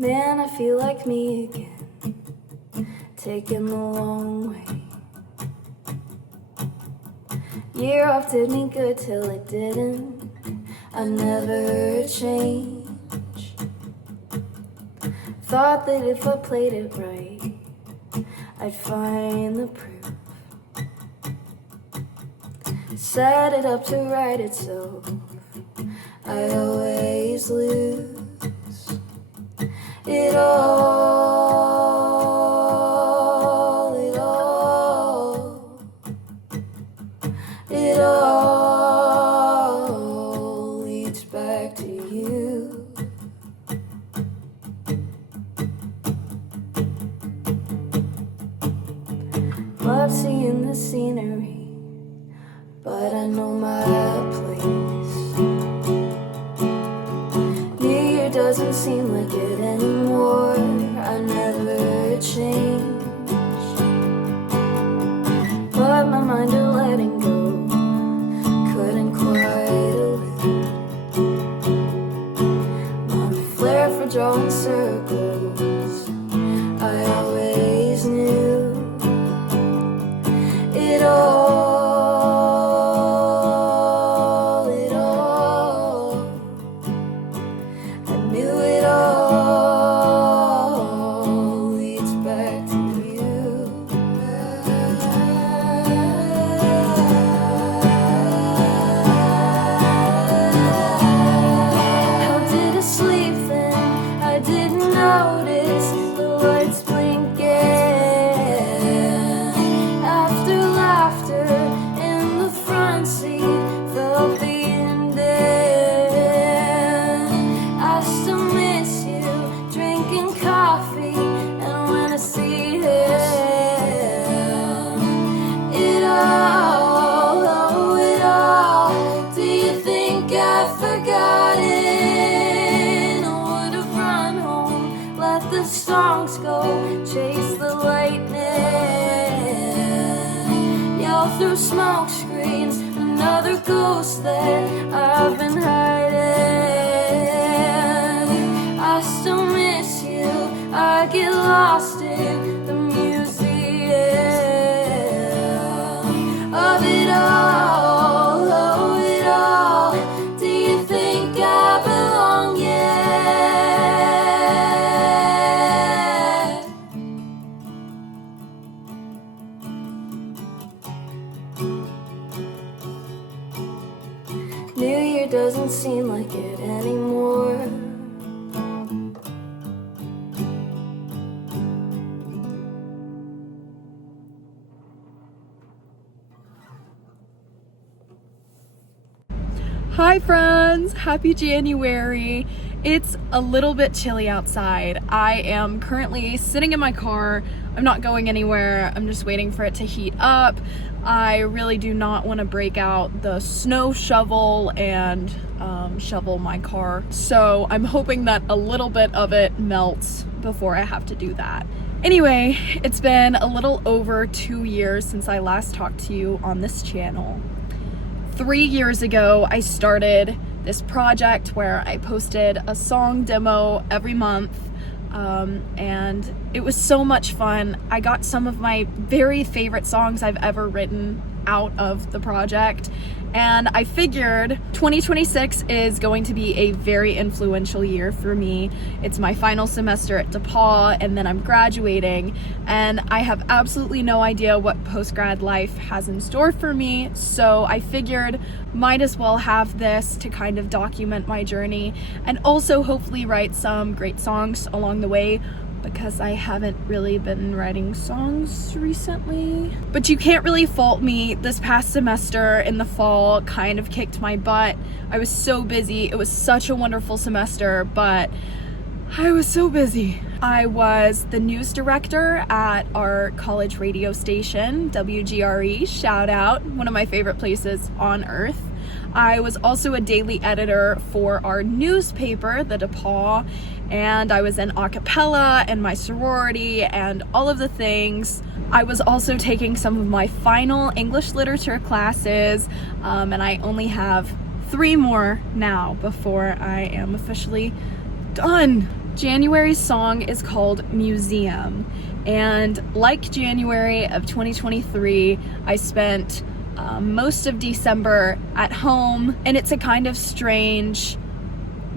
Man, I feel like me again, taking the long way. Year off did me good till it didn't. I never change. Thought that if I played it right, I'd find the proof. Set it up to write itself, I always lose. It all leads back to you. Love seeing the scenery, but I know my place. New Year doesn't seem like it anymore. I never change, but my mind to letting go couldn't quite elude my flair for drawing circles. I always knew it all. I knew it all leads back to you. How did I sleep then? I didn't notice the lights blinking. After laughter in the front seat, felt the ending. I still miss you, drinking coffee, and when I see him, it all, do you think I've forgotten? I would have run home, let the songs go, chase the lightning, yell through smoke screens, another ghost that I've been hiding. I still miss you, I get lost in the museum of it all, do you think I belong yet? New Year doesn't seem like it anymore. Hi friends, happy January. It's a little bit chilly outside. I am currently sitting in my car. I'm not going anywhere. I'm just waiting for it to heat up. I really do not want to break out the snow shovel and shovel my car. So I'm hoping that a little bit of it melts before I have to do that. Anyway, it's been a little over 2 years since I last talked to you on this channel. 3 years ago, I started this project where I posted a song demo every month, and it was so much fun. I got some of my very favorite songs I've ever written out of the project, and I figured 2026 is going to be a very influential year for me. It's my final semester at DePaul, and then I'm graduating, and I have absolutely no idea what post-grad life has in store for me, so I figured might as well have this to kind of document my journey and also hopefully write some great songs along the way, because I haven't really been writing songs recently. But you can't really fault me. This past semester in the fall kind of kicked my butt. I was so busy. It was such a wonderful semester, but I was so busy. I was the news director at our college radio station, WGRE, shout out, one of my favorite places on earth. I was also a daily editor for our newspaper, the DePaul, and I was in a cappella and my sorority and all of the things. I was also taking some of my final English literature classes, and I only have 3 more now before I am officially done. January's song is called Museum, and like January of 2023, I spent most of December at home, and it's a kind of strange,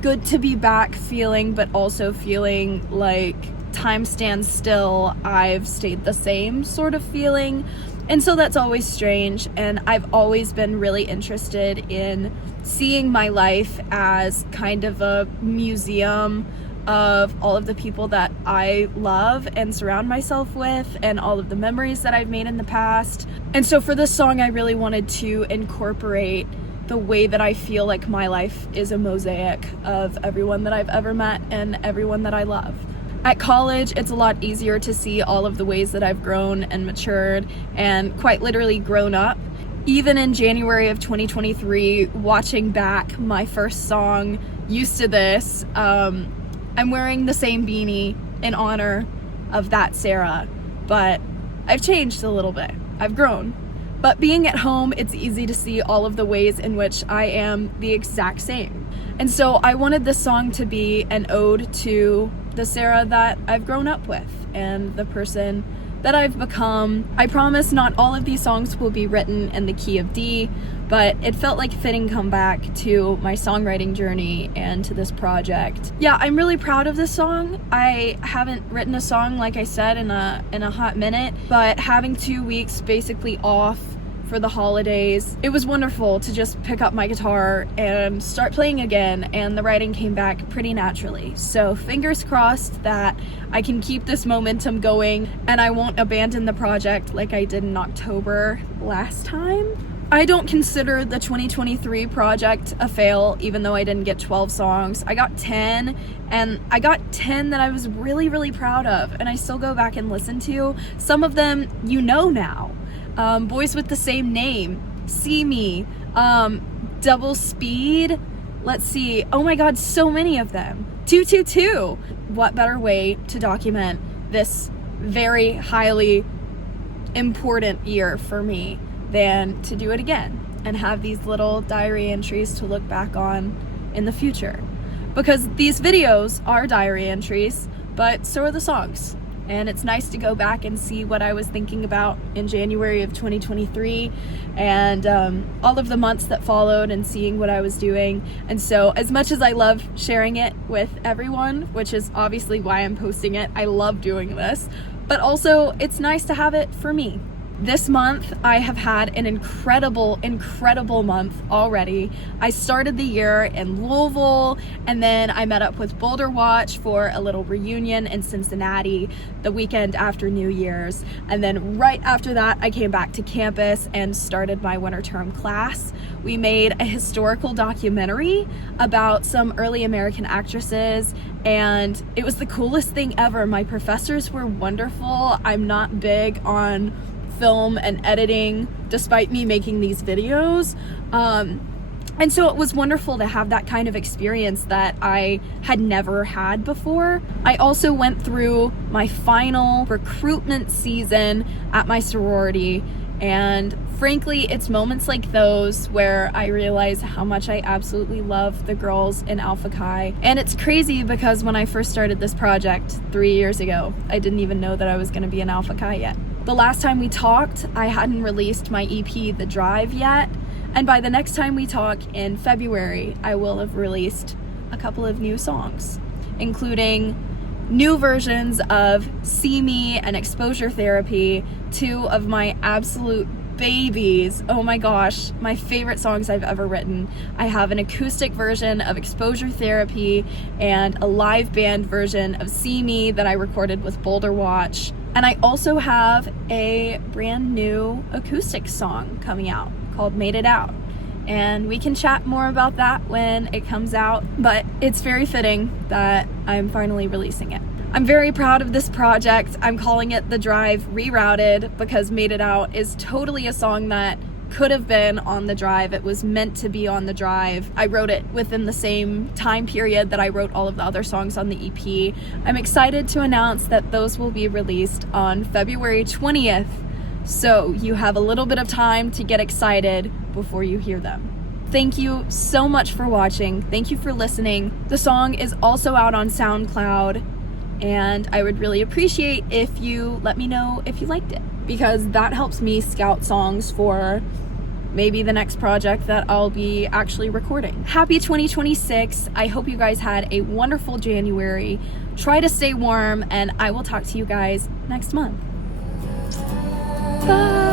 good to be back feeling, but also feeling like time stands still, I've stayed the same sort of feeling. And so that's always strange, and I've always been really interested in seeing my life as kind of a museum of all of the people that I love and surround myself with, and all of the memories that I've made in the past. And so for this song, I really wanted to incorporate the way that I feel like my life is a mosaic of everyone that I've ever met and everyone that I love. At college, it's a lot easier to see all of the ways that I've grown and matured and quite literally grown up. Even in January of 2023, watching back my first song, Used to This, I'm wearing the same beanie in honor of that Sarah, but I've changed a little bit. I've grown. But being at home, it's easy to see all of the ways in which I am the exact same. And so I wanted this song to be an ode to the Sarah that I've grown up with and the person that I've become. I promise not all of these songs will be written in the key of D, but it felt like a fitting comeback to my songwriting journey and to this project. Yeah, I'm really proud of this song. I haven't written a song, like I said, in a hot minute, but having 2 weeks basically off for the holidays, it was wonderful to just pick up my guitar and start playing again, and the writing came back pretty naturally. So fingers crossed that I can keep this momentum going and I won't abandon the project like I did in October last time. I don't consider the 2023 project a fail, even though I didn't get 12 songs. I got 10, and I got 10 that I was really, really proud of, and I still go back and listen to. Some of them you know now. Boys with the Same Name, See Me, Double Speed, let's see, oh my god, so many of them. 222. What better way to document this very highly important year for me than to do it again and have these little diary entries to look back on in the future. Because these videos are diary entries, but so are the songs. And it's nice to go back and see what I was thinking about in January of 2023 and all of the months that followed and seeing what I was doing. And so as much as I love sharing it with everyone, which is obviously why I'm posting it, I love doing this, but also it's nice to have it for me. This month, I have had an incredible month already. I started the year in Louisville, and then I met up with Boulder Watch for a little reunion in Cincinnati the weekend after New Year's. And then right after that, I came back to campus and started my winter term class. We made a historical documentary about some early American actresses, and it was the coolest thing ever. My professors were wonderful. I'm not big on film and editing, despite me making these videos. And so it was wonderful to have that kind of experience that I had never had before. I also went through my final recruitment season at my sorority, and frankly, it's moments like those where I realize how much I absolutely love the girls in Alpha Chi. And it's crazy because when I first started this project 3 years ago, I didn't even know that I was going to be in Alpha Chi yet. The last time we talked, I hadn't released my EP, The Drive, yet. And by the next time we talk in February, I will have released a couple of new songs, including new versions of See Me and Exposure Therapy, two of my absolute babies. Oh my gosh, my favorite songs I've ever written. I have an acoustic version of Exposure Therapy and a live band version of See Me that I recorded with Boulder Watch. And I also have a brand new acoustic song coming out called Made It Out. And we can chat more about that when it comes out, but it's very fitting that I'm finally releasing it. I'm very proud of this project. I'm calling it The Drive Rerouted because Made It Out is totally a song that could have been on The Drive. It was meant to be on The Drive. I wrote it within the same time period that I wrote all of the other songs on the EP. I'm excited to announce that those will be released on February 20th, so you have a little bit of time to get excited before you hear them. Thank you so much for watching. Thank you for listening. The song is also out on SoundCloud, and I would really appreciate if you let me know if you liked it, because that helps me scout songs for maybe the next project that I'll be actually recording. Happy 2026. I hope you guys had a wonderful January. Try to stay warm, and I will talk to you guys next month. Bye.